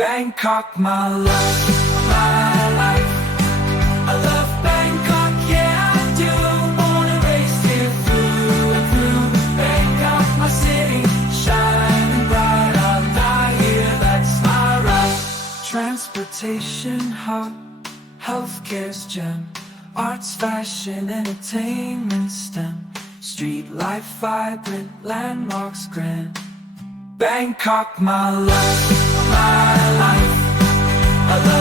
Bangkok, my love, my life. I love Bangkok, yeah I do. Wanna race here through and through. Bangkok, my city, shining bright. I'll die here, that's my right. Transportation hub, healthcare's gem, arts, fashion, entertainment STEM. Street life vibrant, landmarks grand. Bangkok, my love, my life. I love